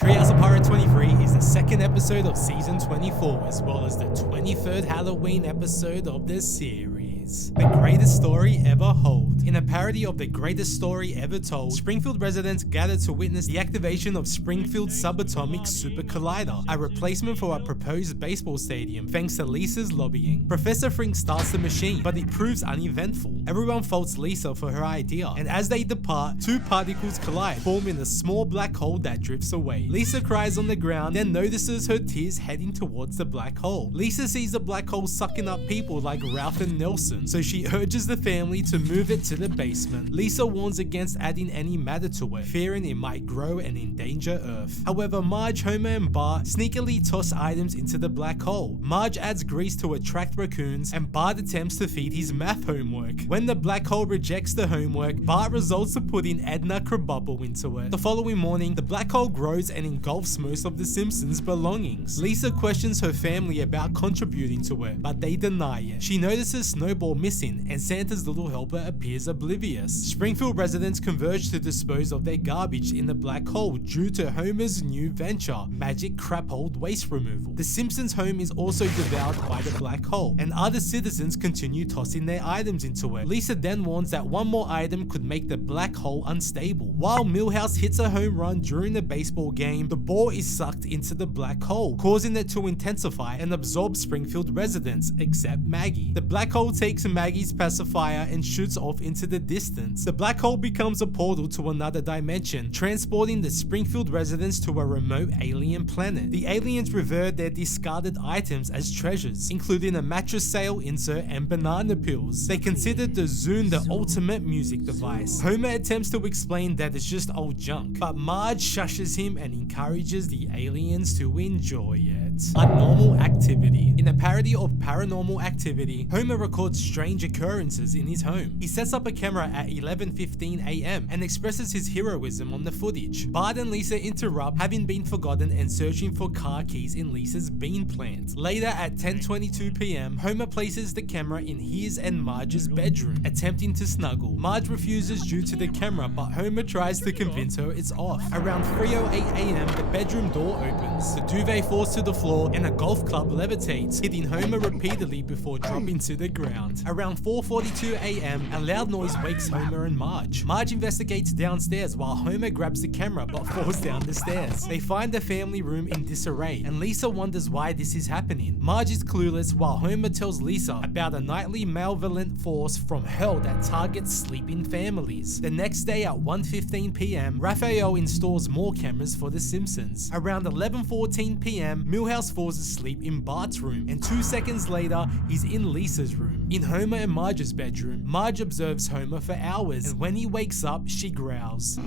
Treehouse of Horror 23 is the second episode of season 24, as well as the 23rd Halloween episode of the series. The greatest story ever told. In a parody of the greatest story ever told, Springfield residents gathered to witness the activation of Springfield's subatomic super collider, a replacement for a proposed baseball stadium, thanks to Lisa's lobbying. Professor Frink starts the machine, but it proves uneventful. Everyone faults Lisa for her idea, and as they depart, two particles collide, forming a small black hole that drifts away. Lisa cries on the ground, then notices her tears heading towards the black hole. Lisa sees the black hole sucking up people like Ralph and Nelson, so she urges the family to move it to the basement. Lisa warns against adding any matter to it, fearing it might grow and endanger Earth. However, Marge, Homer, and Bart sneakily toss items into the black hole. Marge adds grease to attract raccoons, and Bart attempts to feed his math homework. When the black hole rejects the homework, Bart resolves to put in Edna Krabappel into it. The following morning, the black hole grows and engulfs most of the Simpsons' belongings. Lisa questions her family about contributing to it, but they deny it. She notices Snowball missing, and Santa's little helper appears oblivious. Springfield residents converge to dispose of their garbage in the black hole due to Homer's new venture, magic craphold waste removal. The Simpsons' home is also devoured by the black hole, and other citizens continue tossing their items into it. Lisa then warns that one more item could make the black hole unstable. While Milhouse hits a home run during the baseball game, the ball is sucked into the black hole, causing it to intensify and absorb Springfield residents, except Maggie. The black hole takes Maggie's pacifier and shoots off into the distance. The black hole becomes a portal to another dimension, transporting the Springfield residents to a remote alien planet. The aliens revere their discarded items as treasures, including a mattress sale insert and banana peels. They considered the Zune the ultimate music device. Homer attempts to explain that it's just old junk, but Marge shushes him and encourages the aliens to enjoy it. Abnormal activity. In a parody of Paranormal Activity, Homer records strange occurrences in his home. He sets up a camera at 11:15 AM and expresses his heroism on the footage. Bart and Lisa interrupt, having been forgotten and searching for car keys in Lisa's bean plant. Later at 10:22 PM, Homer places the camera in his and Marge's bedroom, attempting to snuggle. Marge refuses due to the camera, but Homer tries to convince her it's off. Around 3:08 AM, the bedroom door opens. The duvet falls to the floor and a golf club levitates, hitting Homer repeatedly before dropping to the ground. Around 4:42 AM, a loud noise wakes Homer and Marge. Marge investigates downstairs while Homer grabs the camera but falls down the stairs. They find the family room in disarray, and Lisa wonders why this is happening. Marge is clueless while Homer tells Lisa about a nightly malevolent force from hell that targets sleeping families. The next day at 1:15 PM, Raphael installs more cameras for The Simpsons. Around 11:14 PM, Milhouse falls asleep in Bart's room, and 2 seconds later, he's in Lisa's room. In Homer and Marge's bedroom, Marge observes Homer for hours, and when he wakes up, she growls.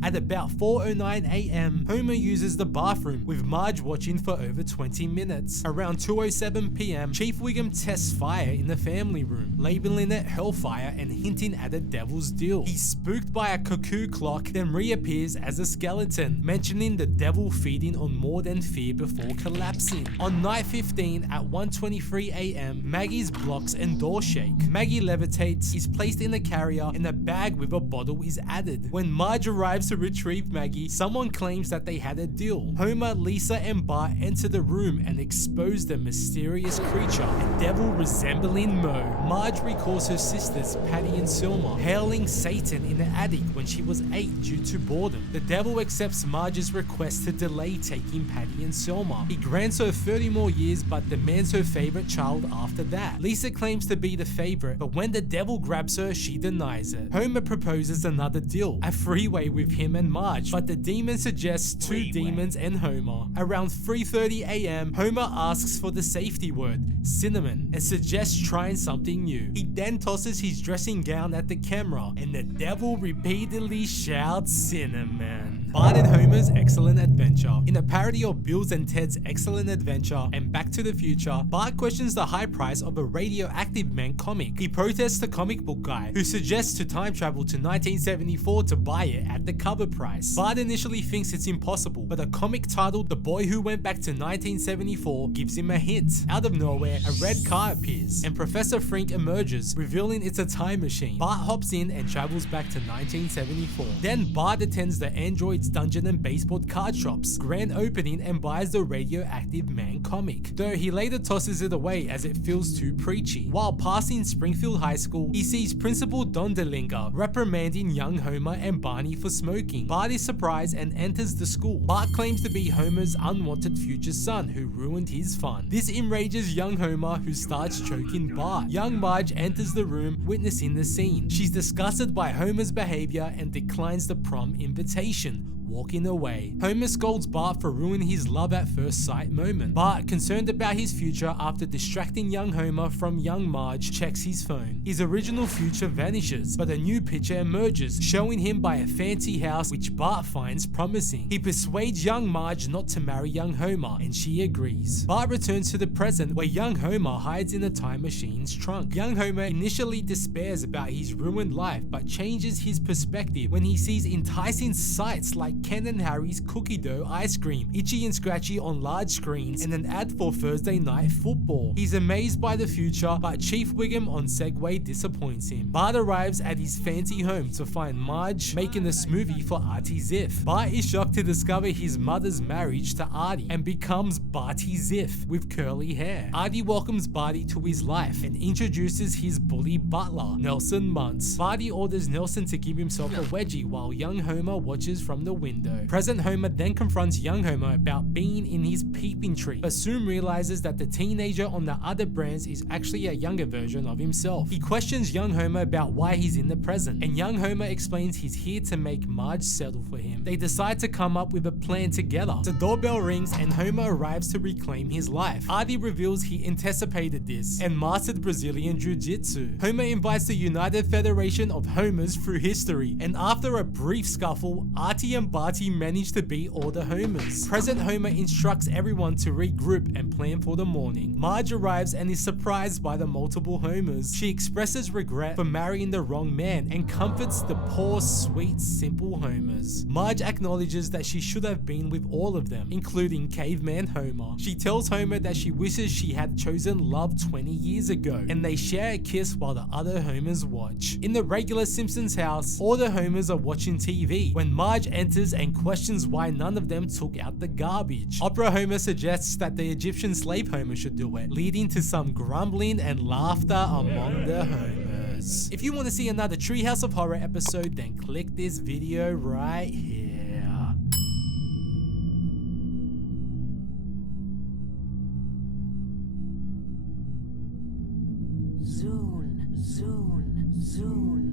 At about 4:09 AM, Homer uses the bathroom, with Marge watching for over 20 minutes. Around 2:07 PM, Chief Wiggum tests fire in the family room, labeling it hellfire and hinting at a devil's deal. He's spooked by a cuckoo clock, then reappears as a skeleton, mentioning the devil feeding on more than fear before collapsing. On night 15 at 1:23 AM, Maggie's blocks and door shake. Maggie levitates, is placed in a carrier, and a bag with a bottle is added. When Marge arrives to retrieve Maggie, someone claims that they had a deal. Homer, Lisa, and Bart enter the room and expose the mysterious creature, a devil resembling Moe. Marge recalls her sisters, Patty and Selma, hailing Satan in the attic when she was 8 due to boredom. The devil accepts Marge's request to delay taking Patty and Selma. He grants her 30 more years but demands her favorite child after that. Lisa claims to be the favorite, but when the devil grabs her, she denies it. Homer proposes another deal, a freeway with him and Marge, but the demon suggests two demons and Homer. Around 3:30 AM, Homer asks for the safety word, cinnamon, and suggests trying something new. He then tosses his dressing gown at the camera, and the devil repeatedly shouts cinnamon. Bart and Homer's Excellent Adventure. In a parody of Bill's and Ted's Excellent Adventure and Back to the Future, Bart questions the high price of a Radioactive Man comic. He protests the comic book guy, who suggests to time travel to 1974 to buy it at the cover price. Bart initially thinks it's impossible, but a comic titled The Boy Who Went Back to 1974 gives him a hint. Out of nowhere, a red car appears, and Professor Frink emerges, revealing it's a time machine. Bart hops in and travels back to 1974. Then Bart attends the android its Dungeon and Baseboard card shop's grand opening and buys the Radioactive Man comic, though he later tosses it away as it feels too preachy. While passing Springfield High School, he sees Principal Don DeLinga reprimanding young Homer and Barney for smoking. Bart is surprised and enters the school. Bart claims to be Homer's unwanted future son who ruined his fun. This enrages young Homer, who starts choking Bart. Young Marge enters the room, witnessing the scene. She's disgusted by Homer's behavior and declines the prom invitation, walking away. Homer scolds Bart for ruining his love at first sight moment. Bart, concerned about his future after distracting young Homer from young Marge, checks his phone. His original future vanishes, but a new picture emerges, showing him by a fancy house which Bart finds promising. He persuades young Marge not to marry young Homer, and she agrees. Bart returns to the present, where young Homer hides in the time machine's trunk. Young Homer initially despairs about his ruined life, but changes his perspective when he sees enticing sights like Ken and Harry's cookie dough ice cream, Itchy and Scratchy on large screens, and an ad for Thursday night football. He's amazed by the future, but Chief Wiggum on Segway disappoints him. Bart arrives at his fancy home to find Marge making a smoothie for Auntie Ziff. Bart is shocked to discover his mother's marriage to Artie and becomes Barty Ziff with curly hair. Artie welcomes Barty to his life and introduces his bully butler, Nelson Muntz. Barty orders Nelson to give himself a wedgie while young Homer watches from the window. Present Homer then confronts young Homer about being in his peeping tree, but soon realizes that the teenager on the other brands is actually a younger version of himself. He questions young Homer about why he's in the present, and young Homer explains he's here to make Marge settle for him. They decide to come up with a plan together. The doorbell rings and Homer arrives to reclaim his life. Artie reveals he anticipated this and mastered Brazilian Jiu-Jitsu. Homer invites the United Federation of Homers through history, and after a brief scuffle, Artie and Barty manage to beat all the Homers. Present Homer instructs everyone to regroup and plan for the morning. Marge arrives and is surprised by the multiple Homers. She expresses regret for marrying the wrong man and comforts the poor, sweet, simple Homers. Marge acknowledges that she should have been with all of them, including Caveman Homer. She tells Homer that she wishes she had chosen love 20 years ago, and they share a kiss while the other Homers watch. In the regular Simpsons house, all the Homers are watching TV when Marge enters and questions why none of them took out the garbage. Opera Homer suggests that the Egyptian slave Homer should do it, leading to some grumbling and laughter among the Homers. If you want to see another Treehouse of Horror episode, then click this video right here.